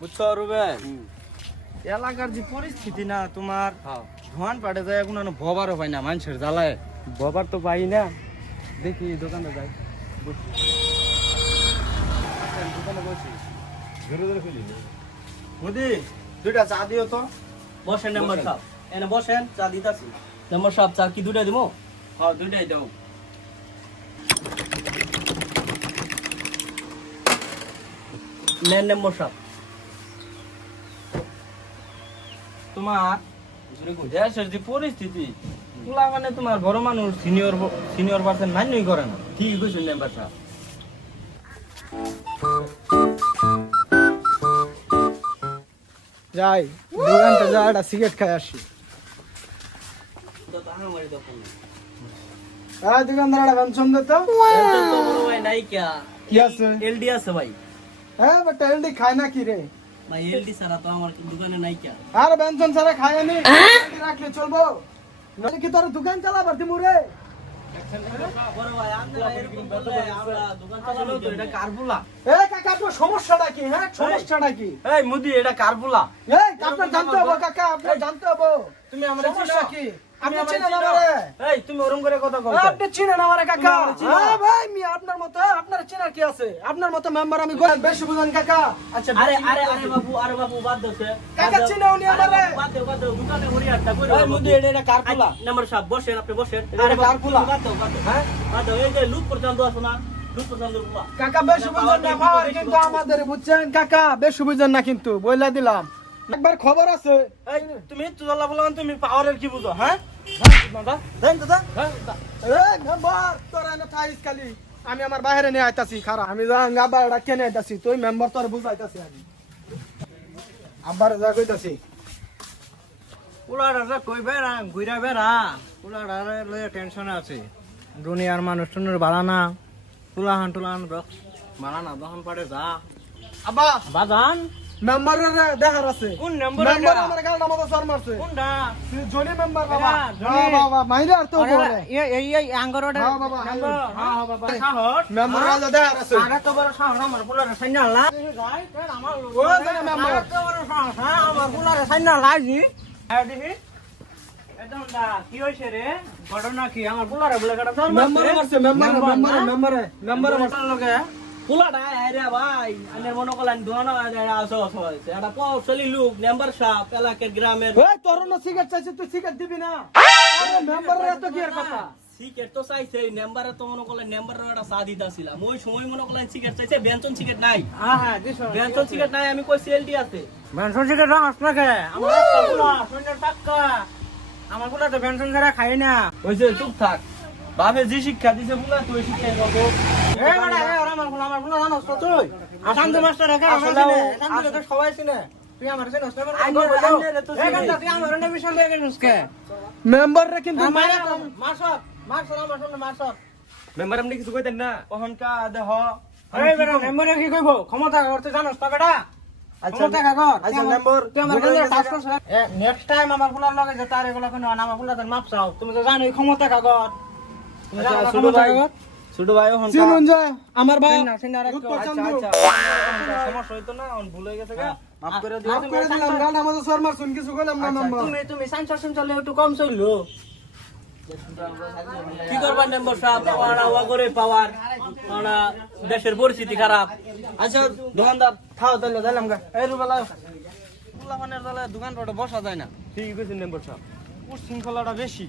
বুঝছো রুবেন, এলাকার যে পরিস্থিতি না তোমার, ধোঁয়ান পাড়ে যায় এখন ববারও পাই না মানুষের জ্বালায়। ববার তো পাই না, দেখি দোকানে যাই বসি। দোকানে বসি ধরে ধরে ফেলি। মোদি দুইটা চা দিও তো। বসেন মেম্বার সাহেব, এনে বসেন, চা দিতাছি। মেম্বার সাহেব চা কি দুইটা দিমু? হ্যাঁ দুইটাই দাও। নেন মেম্বার সাহেব। তোমার দেশের যে পরিস্থিতি, তুলা মানে তোমার বড় মানুষ সিনিয়র পার্সন মান্যই করে না। ঠিক কইছেন মেম্বার সাহেব। যাই দোকানটা যা একটা সিগারেট খাই আসি। তো আমারই দোকান না। দোকানদার একটা পেনশন দে তো। এটা তো বড় ভাই নাই কিয়া। কি আছে? এলডি আছে ভাই। হ্যাঁ বাট এলডি খায় না কি রে? ভাই এলডি ছাড়া তো আমার দোকানে নাই কিয়া। আর পেনশন ছাড়া খায় নি রাখলে চলবো? নয় কি তোর দোকান চালাবার দিমু রে? বড় ভাই আমরা এরকম বললে আমরা দোকান চালাবো তো এটা কারবুলা। এই কাকা আপনার সমস্যাটা কি? হ্যাঁ সমস্যাটা কি? এই মুদি এটা কারবুলা। এই আপনার জানতে হবে কাকা, আপনার জানতে হবে। তুমি আমারে সমস্যা চিনো? কি? তুমি আপনি আমারে চিনেন চিনো? আমারে? এই তুমি ওরম করে কথা বলছো। আপনি চিনেন আমারে কাকা? তুমি আমারে চিনো? হ্যাঁ ভাই মি আপনার মতো, আপনার চেনার কি আছে? আপনার মতো মেম্বার আমি বেশি বুঝেন কাকা। আচ্ছা আরে বাবু বাদ দাও সে। কাকা চিনো উনি আমারে? বাদ দাও দোকানে ঘুরি আটটা কইরো। এই মুদি এটা কারবুলা। মেম্বার সাহেব বসেন, আপনি বসেন। আরে কারবুলা। বাদ দাও। হ্যাঁ বাদ দাও, এই যে লুট পর্যন্ত আছে না, লুট পর্যন্ত পুরা। কাকা বেশি বুঝেন না ভাই, কিন্তু আমাদের বুঝছেন কাকা বেশি বুঝেন না কিন্তু বইলা দিলাম। একবার খবর আছে। এই তুমি তুলা বললাম তুমি পাওয়ারের কি বুঝো? হ্যাঁ দাদা দেন দাদা। হ্যাঁ এই মেম্বার তোরা না থাইস খালি। আমি আমার বাইরে নিয়ে আইতাছি খারা। আমি যা আব্বারটা কেনে আইতাছি, তুই মেম্বার তোর বুঝাইতাছি আমি। আব্বার যা কইতাছি। পুলাটা কই বেড়া ঘুরা বেড়া, পুলাটা লয়ে টেনশন আছে। দুনিয়ার মানুষ টুনুর বাড়া না, তুলাহান টুলাহান বাড়া না, দহন পাড়ে যা। আব্বা বাজান মেম্বারের দেখার আছে। কোন নাম্বার? মেম্বার আমার গালটা মতো সর মারছে। কোনটা? জনি মেম্বার বাবা। হ্যাঁ, জনি। হ্যাঁ বাবা মাইরা আর তো বলে। এই আঙ্গরটা হ্যাঁ বাবা, নাম্বার। হ্যাঁ। হ্যাঁ বাবা সাহস। মেম্বার গালটা দেখার আছে। আরে তো বড় সাহস আমার পুলারে সাইনা লা। আমার ও জানে মেম্বার। আরে তো বড় সাহস, হ্যাঁ আমার পুলারে সাইনা লাজি। হ্যাঁ দেখি এটা কি হইছে রে? ঘটনা কি? আমার পুলারে বলে কাটা ধর মেম্বার মারছে, মেম্বারে মারছে। লগে পুলাটা আরে ভাই, আমি মনে করলাম দোকানে আসো হইছে। এটা পৌঁছলি লোক মেম্বার সাহেব এলাকার গ্রামের। এই তোর না সিগারেট চাইছে, তুই সিগারেট দিবি না? আরে মেম্বারের এত কি এর কথা? সিগারেট তো চাইছে, মেম্বারে তো মনে করলেন মেম্বারের একটা চা দিতাছিলাম। ওই সময় মনে করলেন সিগারেট চাইছে, বেনচন সিগারেট নাই। হ্যাঁ দিছো। বেনচন সিগারেট নাই, আমি কইছি এলডি আছে। বেনসন সিগারেট রাস না কে? আমার একটা পুলা শূন্য টাকা। আমার পুলা তো বেনসন ছাড়া খাই না। কইছে চুপ থাক। বাপে যে শিক্ষা দিছে পুলা তুই শিক্ষা করবো। এই বড়া এই ওরা আমার পুলা জানোস তো তুই? শান্ত মাস্টার রেখে আসলে শান্ত রেখে সবাই চিনে। তুই আমার চিনিস না? আইনের তো এই গানটা তুই আমার না বিশাল লেগে গেছিস কে? মেম্বাররা কিন্তু মারা মারসত আমার সামনে মারসত। মেম্বার আপনি কিছু কইতেন না? কখনকা দেহ এই বেটা মেম্বারে কি কইব? ক্ষমতা করতে জানোস তো বেটা? ক্ষমতা কাগজ আচ্ছা মেম্বার তুই আমার কাছে টাস্ক করছ। নেক্সট টাইম আমার পুলার লগে যে তার এগুলা কোনো আমার পুলাদের মাপ চাও। তুমি তো জানোই ক্ষমতা কাগজ। তুমি জানো না ক্ষমতা কাগজ? ছোট ভাই হন চিনুন যায় আমার ভাই। সিনা রাখ। উত্তর আচ্ছা চন্দ্র। আচ্ছা সমস্যা হইতো না, অন ভুল হয়ে গেছে গা। মাফ করে দিও। মাফ করে দিলাম, গালটা মতো সর মারছুন, কিছু কইলাম না মেম্বার। তুমি সাইন্স চলে একটু কম চললো। কি করবা মেম্বার সাহেব? ওয়া করে পাওয়ার ওনা দেশের পরিস্থিতি খারাপ। আচ্ছা দোকানদার খাও তাহলে দিলাম গা। এই রুবেলা পুলা মানের দলে দোকান বসা যায় না। ঠিক আছে মেম্বার সাহেব। শৃঙ্খলাটা বেশি।